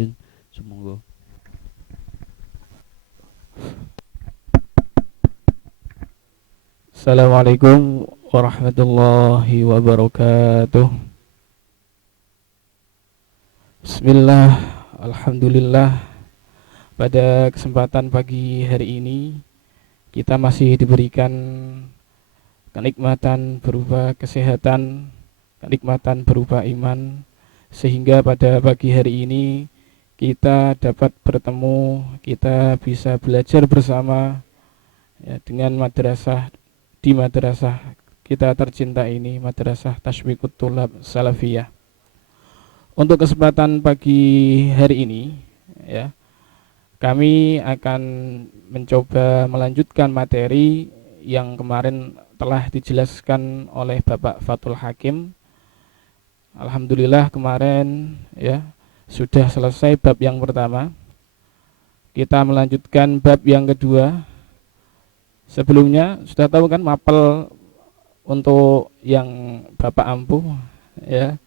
izin. Semoga. Assalamualaikum warahmatullahi wabarakatuh. Bismillah, alhamdulillah. Pada kesempatan pagi hari ini kita masih diberikan kenikmatan berupa kesehatan, kenikmatan berupa iman, sehingga pada pagi hari ini kita dapat bertemu, kita bisa belajar bersama ya, dengan madrasah di madrasah kita tercinta ini, Madrasah Tashwiqut Thulab Salafiyah. Untuk kesempatan pagi hari ini ya, kami akan mencoba melanjutkan materi yang kemarin telah dijelaskan oleh Bapak Fathul Hakim. Alhamdulillah kemarin ya sudah selesai bab yang pertama. Kita melanjutkan bab yang kedua. Sebelumnya sudah tahu kan mapel untuk yang Bapak ampuh ya.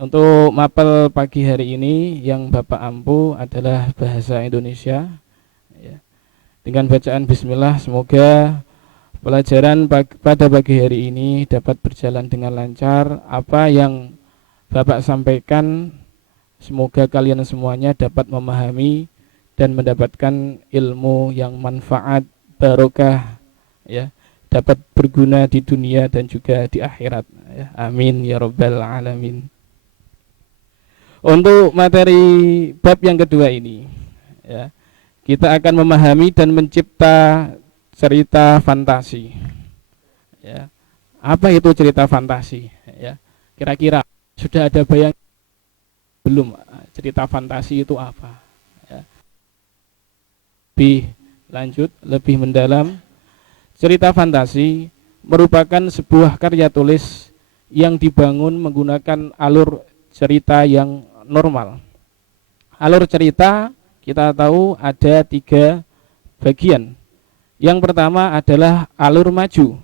Untuk mapel pagi hari ini yang Bapak ampuh adalah bahasa Indonesia ya. Dengan bacaan bismillah, semoga pelajaran pada pagi hari ini dapat berjalan dengan lancar. Apa yang Bapak sampaikan semoga kalian semuanya dapat memahami dan mendapatkan ilmu yang manfaat, barokah ya, dapat berguna di dunia dan juga di akhirat ya. Amin ya rabbal alamin. Untuk materi bab yang kedua ini ya, kita akan memahami dan mencipta cerita fantasi ya. Apa itu cerita fantasi ya? Kira-kira sudah ada bayang belum cerita fantasi itu apa ya? Lanjut lebih mendalam, cerita fantasi merupakan sebuah karya tulis yang dibangun menggunakan alur cerita yang normal. Alur cerita kita tahu ada 3 bagian. Yang pertama adalah alur maju.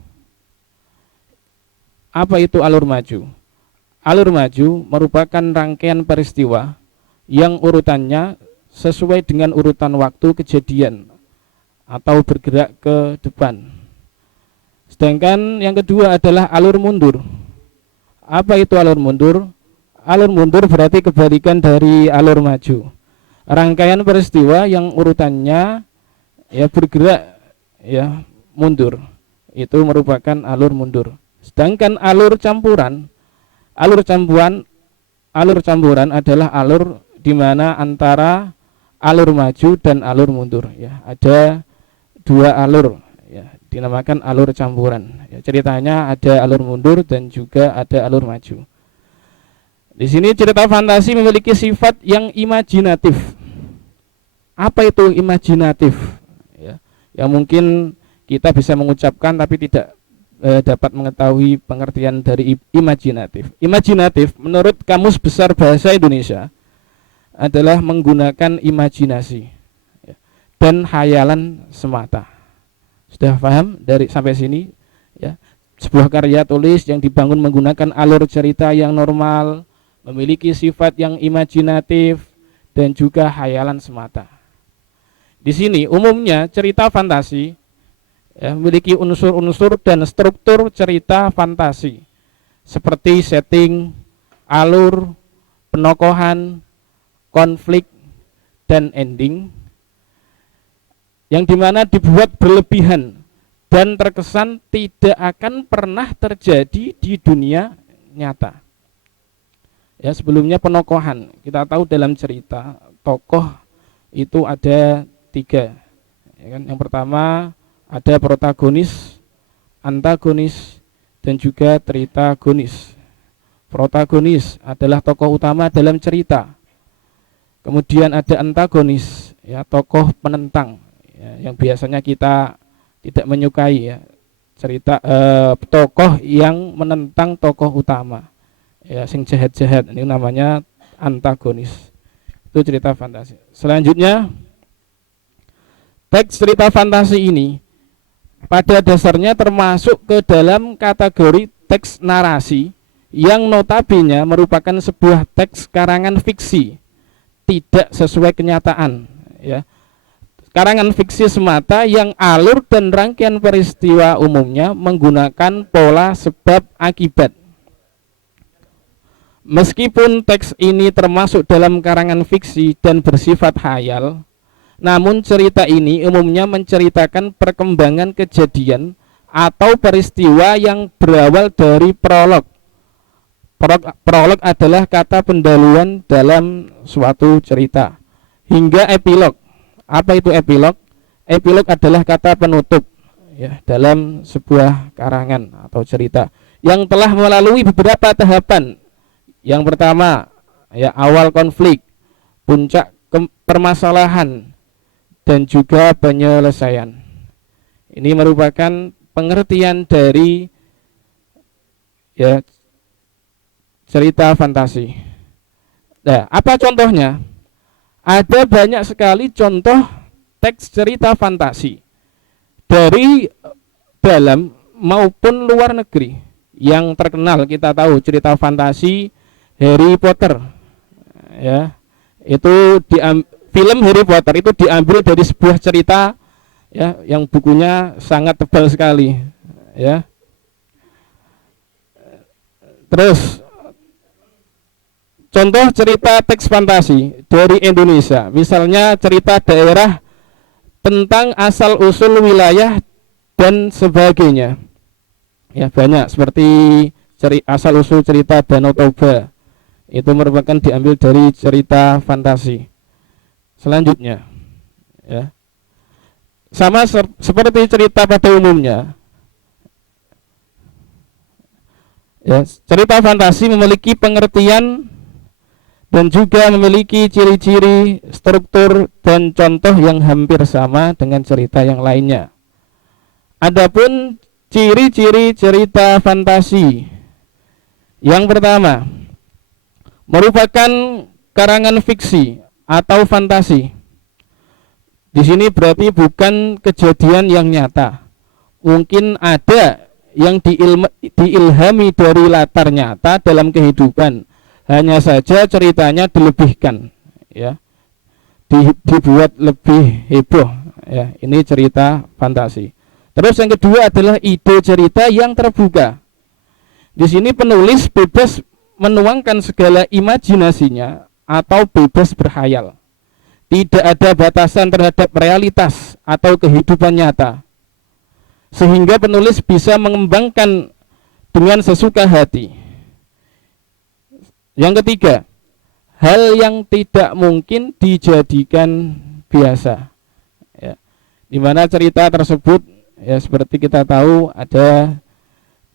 Apa itu alur maju? Alur maju merupakan rangkaian peristiwa yang urutannya sesuai dengan urutan waktu kejadian atau bergerak ke depan. Sedangkan yang kedua adalah alur mundur. Apa itu alur mundur? Alur mundur berarti kebalikan dari alur maju. Rangkaian peristiwa yang urutannya ya bergerak ya mundur. Itu merupakan alur mundur. Sedangkan alur campuran adalah alur di mana antara alur maju dan alur mundur ya. Ada 2 alur ya, dinamakan alur campuran ya. Ceritanya ada alur mundur dan juga ada alur maju. Di sini cerita fantasi memiliki sifat yang imajinatif. Apa itu imajinatif ya? Yang mungkin kita bisa mengucapkan tapi tidak dapat mengetahui pengertian dari imajinatif. Imajinatif menurut Kamus Besar Bahasa Indonesia adalah menggunakan imajinasi dan khayalan semata. Sudah paham dari sampai sini ya? Sebuah karya tulis yang dibangun menggunakan alur cerita yang normal, memiliki sifat yang imajinatif dan juga khayalan semata. Di sini umumnya cerita fantasi ya, memiliki unsur-unsur dan struktur cerita fantasi seperti setting, alur, penokohan, konflik, dan ending yang dimana dibuat berlebihan dan terkesan tidak akan pernah terjadi di dunia nyata. Ya, sebelumnya penokohan, kita tahu dalam cerita tokoh itu ada 3 ya kan? Yang pertama ada protagonis, antagonis, dan juga tritagonis. Protagonis adalah tokoh utama dalam cerita. Kemudian ada antagonis ya, tokoh penentang ya, yang biasanya kita tidak menyukai ya, cerita tokoh yang menentang tokoh utama ya, sing jahat-jahat, ini namanya antagonis. Itu cerita fantasi. Selanjutnya teks cerita fantasi ini pada dasarnya termasuk ke dalam kategori teks narasi yang notabene merupakan sebuah teks karangan fiksi tidak sesuai kenyataan, ya. Karangan fiksi semata yang alur dan rangkaian peristiwa umumnya menggunakan pola sebab akibat. Meskipun teks ini termasuk dalam karangan fiksi dan bersifat khayal, namun cerita ini umumnya menceritakan perkembangan kejadian atau peristiwa yang berawal dari prolog. Prolog adalah kata pendahuluan dalam suatu cerita, hingga epilog. Apa itu epilog? Epilog adalah kata penutup, ya, dalam sebuah karangan atau cerita yang telah melalui beberapa tahapan. Yang pertama, ya, awal konflik, puncak permasalahan, dan juga penyelesaian. Ini merupakan pengertian dari, ya, cerita fantasi. Nah, apa contohnya? Ada banyak sekali contoh teks cerita fantasi dari dalam maupun luar negeri yang terkenal. Kita tahu cerita fantasi Harry Potter, ya, itu film Harry Potter itu diambil dari sebuah cerita, ya, yang bukunya sangat tebal sekali, ya. Terus contoh cerita teks fantasi dari Indonesia, misalnya cerita daerah tentang asal-usul wilayah dan sebagainya. Ya, banyak seperti asal-usul cerita Danau Toba. Itu merupakan diambil dari cerita fantasi. Selanjutnya, ya. Sama seperti cerita pada umumnya. Ya, cerita fantasi memiliki pengertian dan juga memiliki ciri-ciri, struktur, dan contoh yang hampir sama dengan cerita yang lainnya. Adapun ciri-ciri cerita fantasi, yang pertama, merupakan karangan fiksi atau fantasi. Di sini berarti bukan kejadian yang nyata. Mungkin ada yang diilhami dari latar nyata dalam kehidupan. Hanya saja ceritanya dilebihkan, ya, dibuat lebih heboh, ya. Ini cerita fantasi. Terus yang kedua adalah ide cerita yang terbuka. Di sini penulis bebas menuangkan segala imajinasinya atau bebas berkhayal. Tidak ada batasan terhadap realitas atau kehidupan nyata, sehingga penulis bisa mengembangkan dengan sesuka hati. Yang ketiga, hal yang tidak mungkin dijadikan biasa, ya. Dimana cerita tersebut, ya, seperti kita tahu ada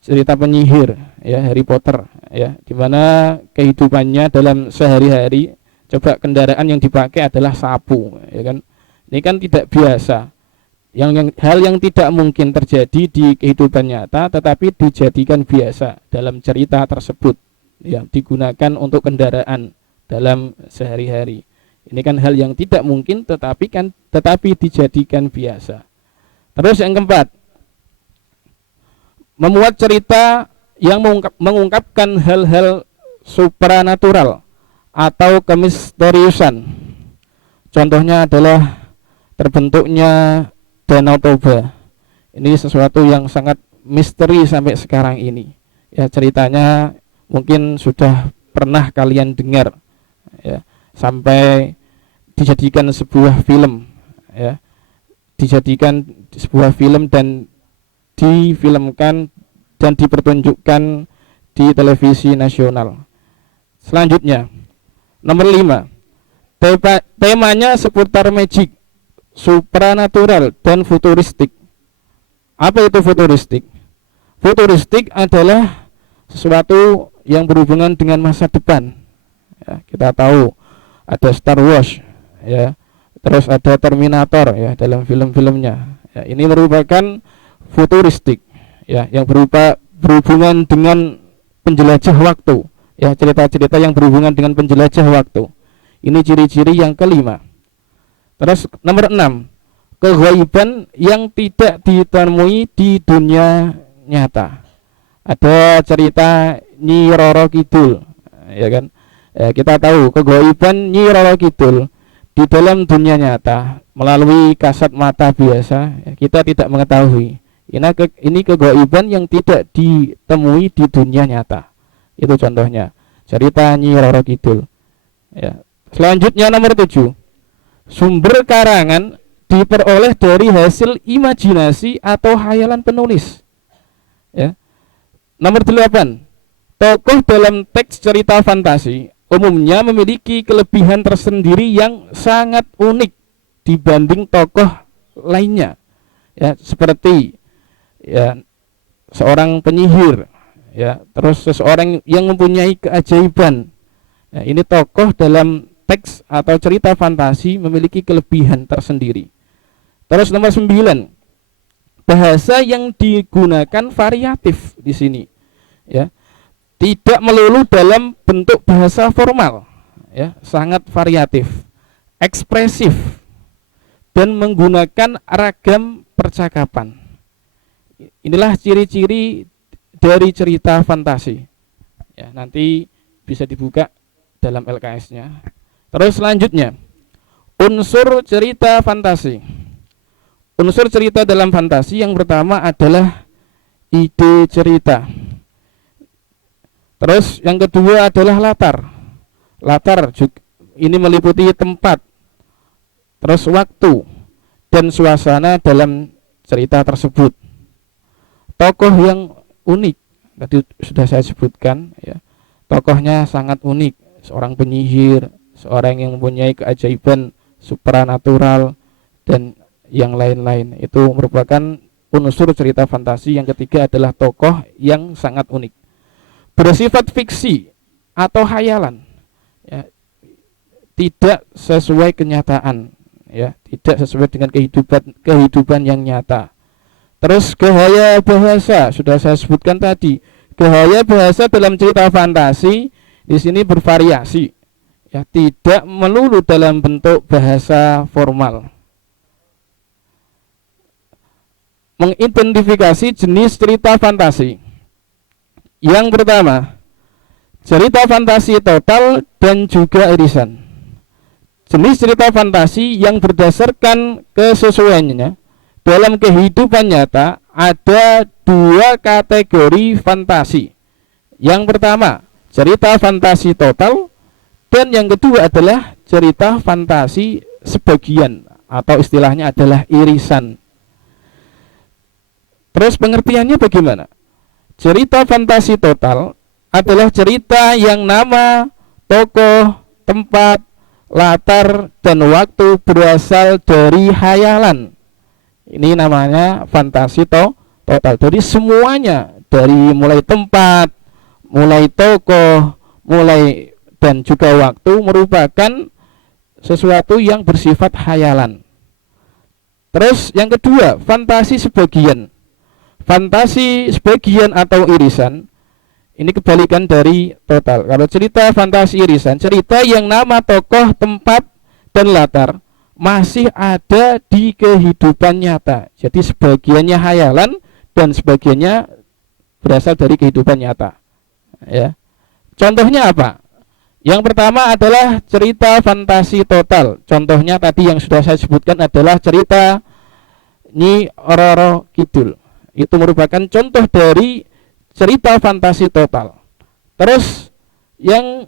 cerita penyihir, ya, Harry Potter, ya, dimana kehidupannya dalam sehari-hari, coba kendaraan yang dipakai adalah sapu, ya kan. Ini kan tidak biasa. Hal yang tidak mungkin terjadi di kehidupan nyata tetapi dijadikan biasa dalam cerita tersebut, ya, digunakan untuk kendaraan dalam sehari-hari. Ini kan hal yang tidak mungkin tetapi dijadikan biasa. Terus yang keempat, memuat cerita yang mengungkapkan hal-hal supranatural atau kemisteriusan. Contohnya adalah terbentuknya Danau Toba. Ini sesuatu yang sangat misteri sampai sekarang ini. Ya, ceritanya mungkin sudah pernah kalian dengar, ya, sampai dijadikan sebuah film, ya, dijadikan sebuah film dan difilmkan dan dipertunjukkan di televisi nasional. Selanjutnya, nomor 5, temanya seputar magic, supranatural, dan futuristik. Apa itu futuristik? Futuristik adalah sesuatu yang berhubungan dengan masa depan, ya. Kita tahu ada Star Wars, ya, terus ada Terminator, ya, dalam film-filmnya, ya. Ini merupakan futuristik, ya, yang berhubungan dengan penjelajah waktu, ya, cerita-cerita yang berhubungan dengan penjelajah waktu. Ini ciri-ciri yang kelima. Terus nomor 6, keghaiban yang tidak ditemui di dunia nyata. Ada cerita Nyi Roro Kidul, ya kan. Kita tahu kegoiban Nyi Roro Kidul di dalam dunia nyata melalui kasat mata biasa kita tidak mengetahui. Ini kegoiban yang tidak ditemui di dunia nyata. Itu contohnya cerita Nyi Roro Kidul. Ya. Selanjutnya nomor 7. Sumber karangan diperoleh dari hasil imajinasi atau hayalan penulis. Ya. Nomor 8. Tokoh dalam teks cerita fantasi umumnya memiliki kelebihan tersendiri yang sangat unik dibanding tokoh lainnya. Ya, seperti ya seorang penyihir, ya, terus seseorang yang mempunyai keajaiban. Ya, ini tokoh dalam teks atau cerita fantasi memiliki kelebihan tersendiri. Terus nomor 9. Bahasa yang digunakan variatif di sini. Ya. Tidak melulu dalam bentuk bahasa formal, ya, sangat variatif, ekspresif, dan menggunakan ragam percakapan. Inilah ciri-ciri dari cerita fantasi. Ya, nanti bisa dibuka dalam LKS-nya. Terus selanjutnya, unsur cerita fantasi. Unsur cerita dalam fantasi yang pertama adalah ide cerita. Terus yang kedua adalah latar. Latar ini meliputi tempat, terus waktu, dan suasana dalam cerita tersebut. Tokoh yang unik, tadi sudah saya sebutkan, ya. Tokohnya sangat unik, seorang penyihir, seorang yang mempunyai keajaiban supranatural, dan yang lain-lain. Itu merupakan unsur cerita fantasi. Yang ketiga adalah tokoh yang sangat unik, bersifat fiksi atau hayalan, ya, tidak sesuai kenyataan, ya, tidak sesuai dengan kehidupan yang nyata. Terus gaya bahasa sudah saya sebutkan tadi. Gaya bahasa dalam cerita fantasi di sini bervariasi, ya, tidak melulu dalam bentuk bahasa formal. Mengidentifikasi jenis cerita fantasi. Yang pertama, cerita fantasi total dan juga irisan. Jenis cerita fantasi yang berdasarkan kesesuaiannya dalam kehidupan nyata ada 2 kategori fantasi. Yang pertama, cerita fantasi total, dan yang kedua adalah cerita fantasi sebagian atau istilahnya adalah irisan. Terus pengertiannya bagaimana? Cerita fantasi total adalah cerita yang nama, tokoh, tempat, latar, dan waktu berasal dari hayalan. Ini namanya fantasi total. Jadi semuanya, dari mulai tempat, mulai tokoh, mulai dan juga waktu merupakan sesuatu yang bersifat hayalan. Terus yang kedua, fantasi sebagian. Fantasi sebagian atau irisan ini kebalikan dari total. Kalau cerita fantasi irisan, cerita yang nama, tokoh, tempat, dan latar masih ada di kehidupan nyata. Jadi sebagiannya hayalan dan sebagiannya berasal dari kehidupan nyata. Ya. Contohnya apa? Yang pertama adalah cerita fantasi total. Contohnya tadi yang sudah saya sebutkan adalah cerita Nyi Roro Kidul. Itu merupakan contoh dari cerita fantasi total. Terus yang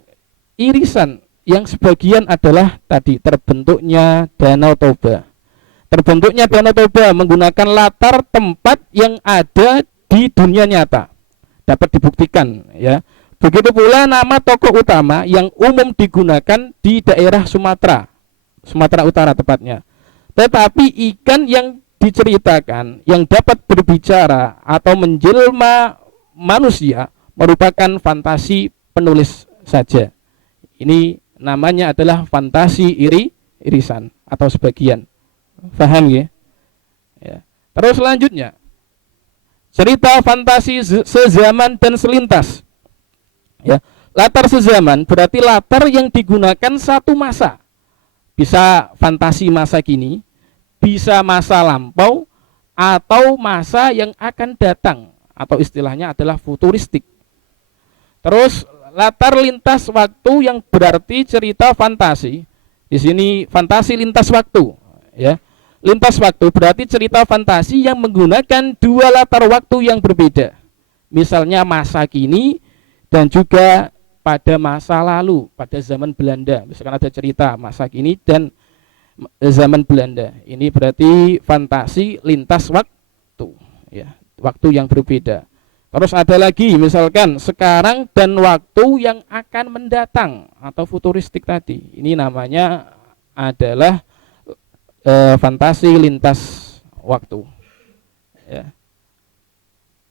irisan, yang sebagian adalah tadi terbentuknya Danau Toba. Terbentuknya Danau Toba menggunakan latar tempat yang ada di dunia nyata. Dapat dibuktikan, ya. Begitu pula nama tokoh utama yang umum digunakan di daerah Sumatera Utara tepatnya. Tetapi ikan yang diceritakan yang dapat berbicara atau menjelma manusia merupakan fantasi penulis saja. Ini namanya adalah fantasi irisan atau sebagian. Paham ya? Ya. Terus selanjutnya, cerita fantasi sezaman dan selintas. Ya, latar sezaman berarti latar yang digunakan satu masa. Bisa fantasi masa kini, bisa masa lampau, atau masa yang akan datang, atau istilahnya adalah futuristik. Terus latar lintas waktu yang berarti cerita fantasi. Di sini fantasi lintas waktu, ya. Lintas waktu berarti cerita fantasi yang menggunakan dua latar waktu yang berbeda. Misalnya masa kini dan juga pada masa lalu, pada zaman Belanda. Misalkan ada cerita masa kini dan zaman Belanda. Ini berarti fantasi lintas waktu, ya, waktu yang berbeda. Terus ada lagi misalkan sekarang dan waktu yang akan mendatang atau futuristik tadi. Ini namanya adalah fantasi lintas waktu. Ya.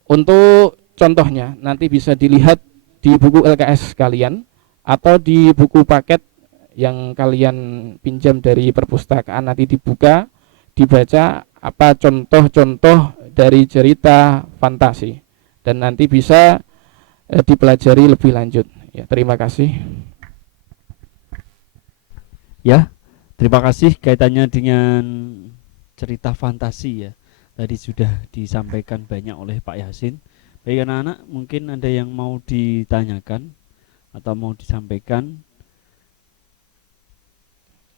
Untuk contohnya nanti bisa dilihat di buku LKS kalian atau di buku paket yang kalian pinjam dari perpustakaan, nanti dibuka, dibaca apa contoh-contoh dari cerita fantasi. Dan nanti bisa dipelajari lebih lanjut. Ya, terima kasih. Ya, terima kasih kaitannya dengan cerita fantasi ya. Tadi sudah disampaikan banyak oleh Pak Yasin. Baik anak-anak, mungkin ada yang mau ditanyakan atau mau disampaikan,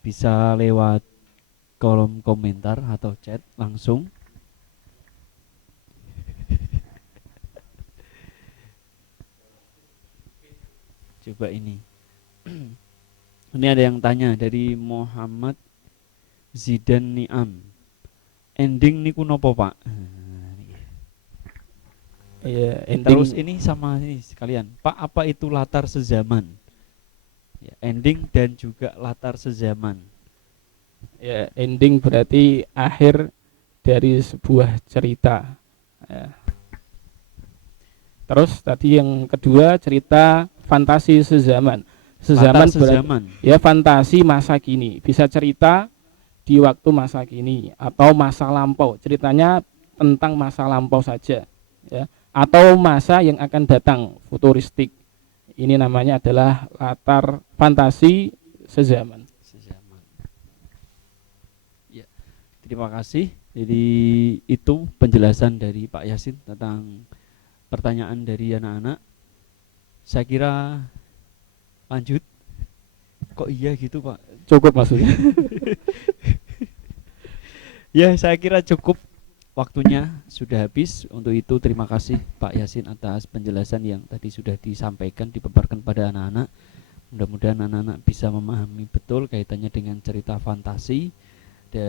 bisa lewat kolom komentar atau chat langsung. Coba ini. Ini ada yang tanya dari Muhammad Zidan Niam. Ending niku nopo, Pak? Ya, Terus ini sama ini sekalian. Pak, apa itu latar sezaman? Ya, ending dan juga latar sezaman. Ya, ending berarti akhir dari sebuah cerita. Ya. Terus tadi yang kedua cerita fantasi sezaman. Sezaman berarti ya fantasi masa kini. Bisa cerita di waktu masa kini atau masa lampau. Ceritanya tentang masa lampau saja, ya. Atau masa yang akan datang, futuristik. Ini namanya adalah latar fantasi sezaman. Ya, terima kasih. Jadi itu penjelasan dari Pak Yasin tentang pertanyaan dari anak-anak. Saya kira lanjut. Kok iya gitu, Pak? Cukup maksudnya. Ya, saya kira cukup. Waktunya sudah habis. Untuk itu terima kasih Pak Yasin atas penjelasan yang tadi sudah disampaikan, dipaparkan pada anak-anak. Mudah-mudahan anak-anak bisa memahami betul kaitannya dengan cerita fantasi